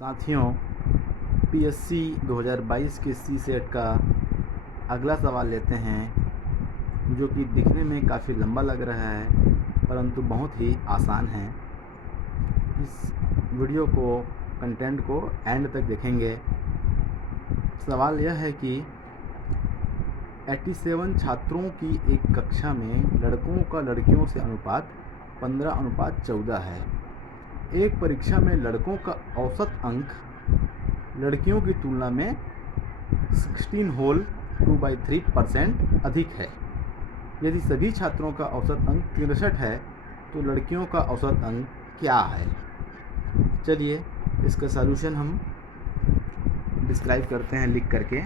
साथियों, पीएससी 2022 के सी सेट का अगला सवाल लेते हैं, जो कि दिखने में काफ़ी लंबा लग रहा है परंतु बहुत ही आसान है। इस वीडियो को कंटेंट को एंड तक देखेंगे। सवाल यह है कि 87 छात्रों की एक कक्षा में लड़कों का लड़कियों से अनुपात 15:14 है। एक परीक्षा में लड़कों का औसत अंक लड़कियों की तुलना में 16 होल 2/3% अधिक है। यदि सभी छात्रों का औसत अंक 63 है तो लड़कियों का औसत अंक क्या है? चलिए इसका सॉल्यूशन हम डिस्क्राइब करते हैं लिख करके।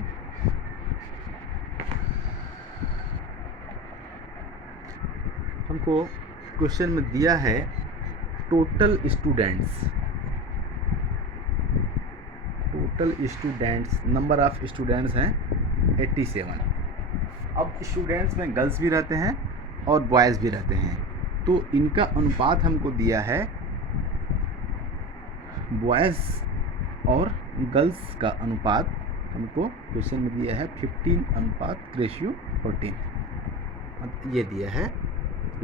हमको क्वेश्चन में दिया है total students number of students हैं 87। अब स्टूडेंट्स में गर्ल्स भी रहते हैं और बॉयज़ भी रहते हैं, तो इनका अनुपात हमको दिया है। बॉयज़ और गर्ल्स का अनुपात हमको क्वेश्चन में दिया है 15:14। ये दिया है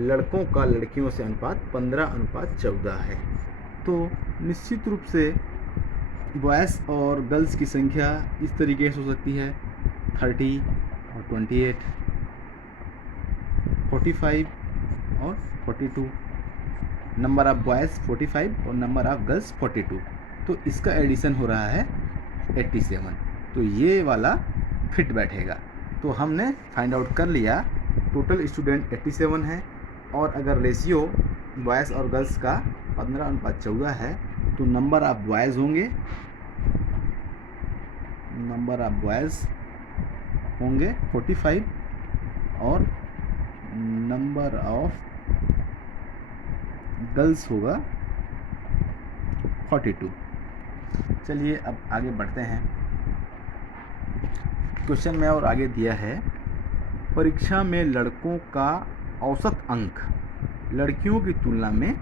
लड़कों का लड़कियों से अनुपात 15:14 है। तो निश्चित रूप से बॉयज़ और गर्ल्स की संख्या इस तरीके से हो सकती है 30 और 28, 45 और 42। नंबर ऑफ बॉयज़ 45 और नंबर ऑफ गर्ल्स 42। तो इसका एडिशन हो रहा है 87। तो ये वाला फिट बैठेगा। तो हमने फाइंड आउट कर लिया टोटल स्टूडेंट 87 है, और अगर रेशियो बॉयज़ और गर्ल्स का 15:14 है तो नंबर ऑफ बॉयज़ होंगे 45 और नंबर ऑफ गर्ल्स होगा 42। चलिए अब आगे बढ़ते हैं। क्वेश्चन में और आगे दिया है परीक्षा में लड़कों का औसत अंक लड़कियों की तुलना में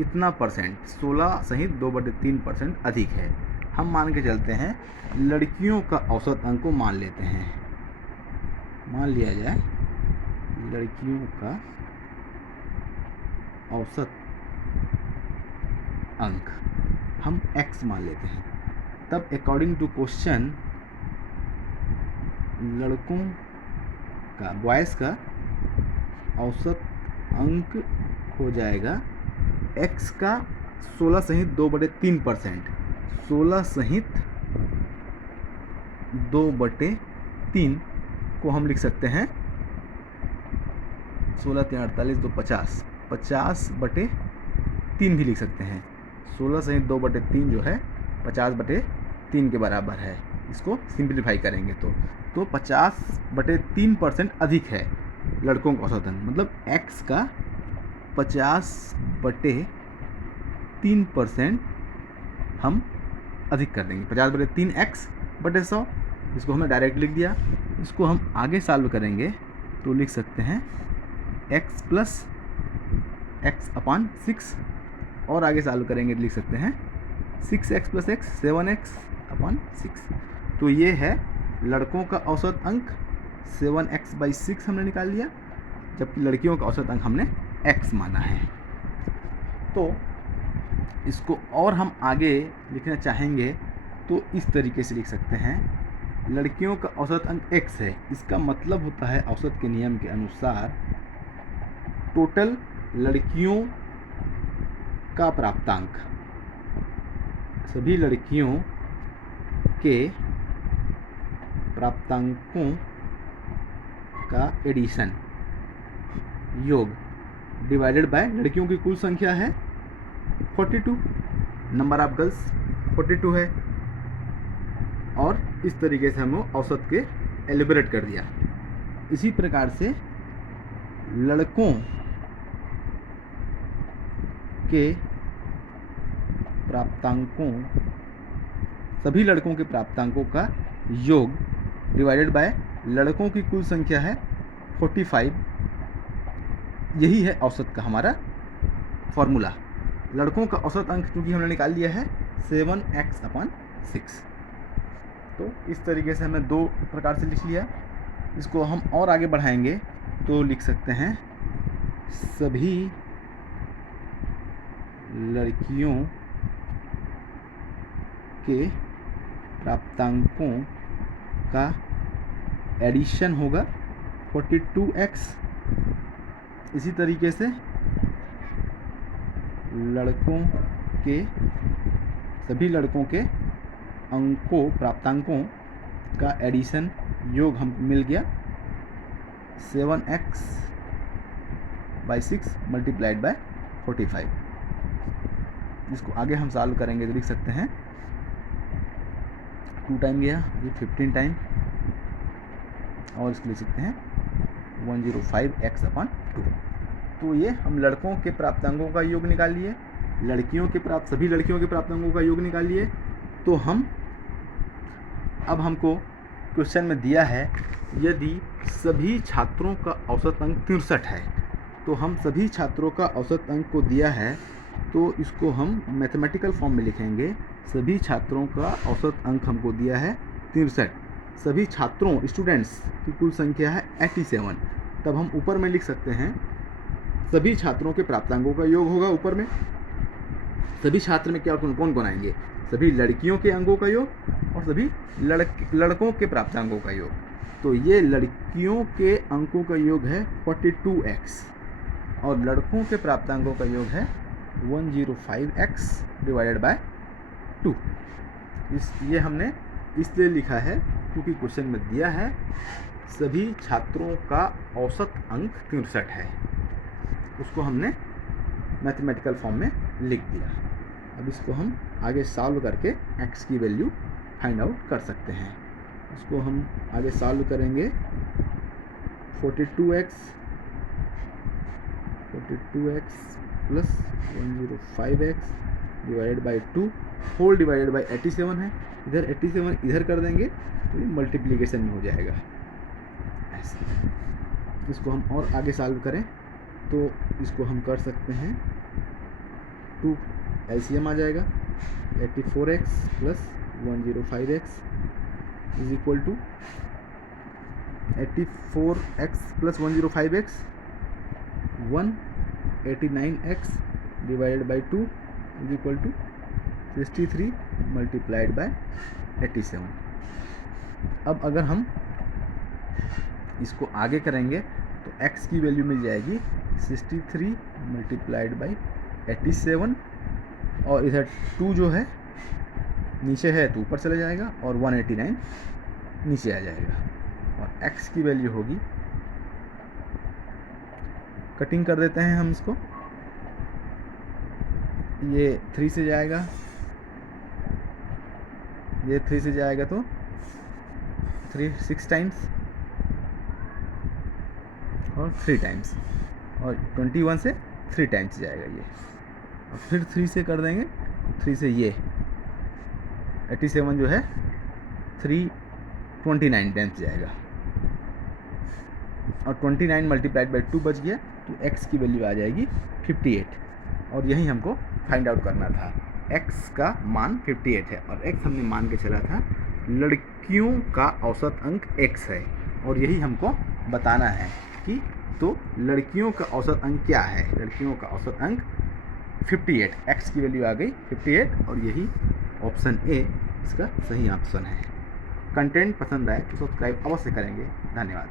इतना परसेंट 16 सहित 2/3% अधिक है। हम मान के चलते हैं लड़कियों का औसत अंक को मान लेते हैं। मान लिया जाए लड़कियों का औसत अंक हम x मान लेते हैं। तब अकॉर्डिंग टू क्वेश्चन लड़कों का बॉयज़ का औसत अंक हो जाएगा x का 16 सहित 2/3%। 16 सहित 2/3 को हम लिख सकते हैं 16 3 48 2 50, 50/3 भी लिख सकते हैं। 16 सहित 2/3 जो है 50/3 के बराबर है। इसको सिंप्लीफाई करेंगे तो 50/3% अधिक है लड़कों का औसत अंक, मतलब x का 50/3% हम अधिक कर देंगे। 50/3 x/100, इसको हमने डायरेक्ट लिख दिया। इसको हम आगे सॉल्व करेंगे तो लिख सकते हैं x + x/6, और आगे सॉल्व करेंगे तो लिख सकते हैं 6x + x 7x/6। तो ये है लड़कों का औसत अंक 7x/6 हमने निकाल लिया, जबकि लड़कियों का औसत अंक हमने x माना है। तो इसको और हम आगे लिखना चाहेंगे तो इस तरीके से लिख सकते हैं लड़कियों का औसत अंक x है। इसका मतलब होता है औसत के नियम के अनुसार टोटल लड़कियों का प्राप्तांक, सभी लड़कियों के प्राप्तांकों का एडिशन योग डिवाइडेड बाय लड़कियों की कुल संख्या है 42, नंबर ऑफ गर्ल्स 42 है, और इस तरीके से हम औसत के एलिब्रेट कर दिया। इसी प्रकार से लड़कों के प्राप्तांकों, सभी लड़कों के प्राप्तांकों का योग डिवाइडेड बाय लड़कों की कुल संख्या है 45। यही है औसत का हमारा फॉर्मूला। लड़कों का औसत अंक क्योंकि हमने निकाल लिया है 7x/6। तो इस तरीके से हमने दो प्रकार से लिख लिया। इसको हम और आगे बढ़ाएंगे तो लिख सकते हैं सभी लड़कियों के प्राप्तांकों का एडिशन होगा 42x। इसी तरीके से सभी लड़कों के प्राप्तांकों का एडिशन योग हम मिल गया 7x/6 मल्टीप्लाइड बाय 45। इसको आगे हम सॉल्व करेंगे तो लिख सकते हैं 2 टाइम गया ये 15 टाइम, और इसको लिख सकते हैं 105x/2। तो ये हम लड़कों के प्राप्तांकों का योग निकाल लिए, सभी लड़कियों के प्राप्तांकों का योग निकाल लिए। तो अब हमको क्वेश्चन में दिया है यदि सभी छात्रों का औसत अंक 63 है, तो हम सभी छात्रों का औसत अंक को दिया है तो इसको हम मैथमेटिकल फॉर्म में लिखेंगे। सभी छात्रों का औसत अंक हमको दिया है 63। सभी स्टूडेंट्स की कुल संख्या है 87। तब हम ऊपर में लिख सकते हैं सभी छात्रों के प्राप्तांकों का योग होगा। ऊपर में सभी छात्र में क्या कौन कौन आएंगे, सभी लड़कियों के अंकों का योग और सभी लड़कों के प्राप्तांकों का योग। तो ये लड़कियों के अंकों का योग है 42x और लड़कों के प्राप्तांकों का योग है 105x/2। ये हमने इसलिए लिखा है क्योंकि क्वेश्चन में दिया है सभी छात्रों का औसत अंक 63 है, उसको हमने मैथमेटिकल फॉर्म में लिख दिया। अब इसको हम आगे सॉल्व करके x की वैल्यू फाइंड आउट कर सकते हैं। इसको हम आगे सॉल्व करेंगे 42x plus 105x/2 whole divided by 87 है। इधर 87 इधर कर देंगे तो ये मल्टीप्लिकेशन में हो जाएगा ऐसे। इसको हम और आगे सॉल्व करें तो इसको हम कर सकते हैं 2 LCM आ जाएगा 84x plus 105x is equal to 84x plus 105x 189x/2 is equal to 63 multiplied by 87। अब अगर हम इसको आगे करेंगे तो x की वैल्यू मिल जाएगी 63 मल्टीप्लाइड बाई 87 और इधर 2 जो है नीचे है तो ऊपर चला जाएगा और 189 नीचे आ जाएगा और x की वैल्यू होगी, कटिंग कर देते हैं हम इसको, ये 3 से जाएगा, ये 3 से जाएगा तो 6 टाइम्स और 3 टाइम्स और 21 से 3 टाइम्स जाएगा ये, और फिर 3 से कर देंगे, 3 से ये 87 जो है 329 टाइम्स जाएगा और 29 मल्टीप्लाइड बाई 2 बच गया तो x की वैल्यू आ जाएगी 58 और यही हमको फाइंड आउट करना था। x का मान 58 है और x हमने मान के चला था लड़कियों का औसत अंक x है और यही हमको बताना है कि तो लड़कियों का औसत अंक क्या है। लड़कियों का औसत अंक 58, x की वैल्यू आ गई 58 और यही ऑप्शन ए इसका सही ऑप्शन है। कंटेंट पसंद आए तो सब्सक्राइब अवश्य करेंगे। धन्यवाद।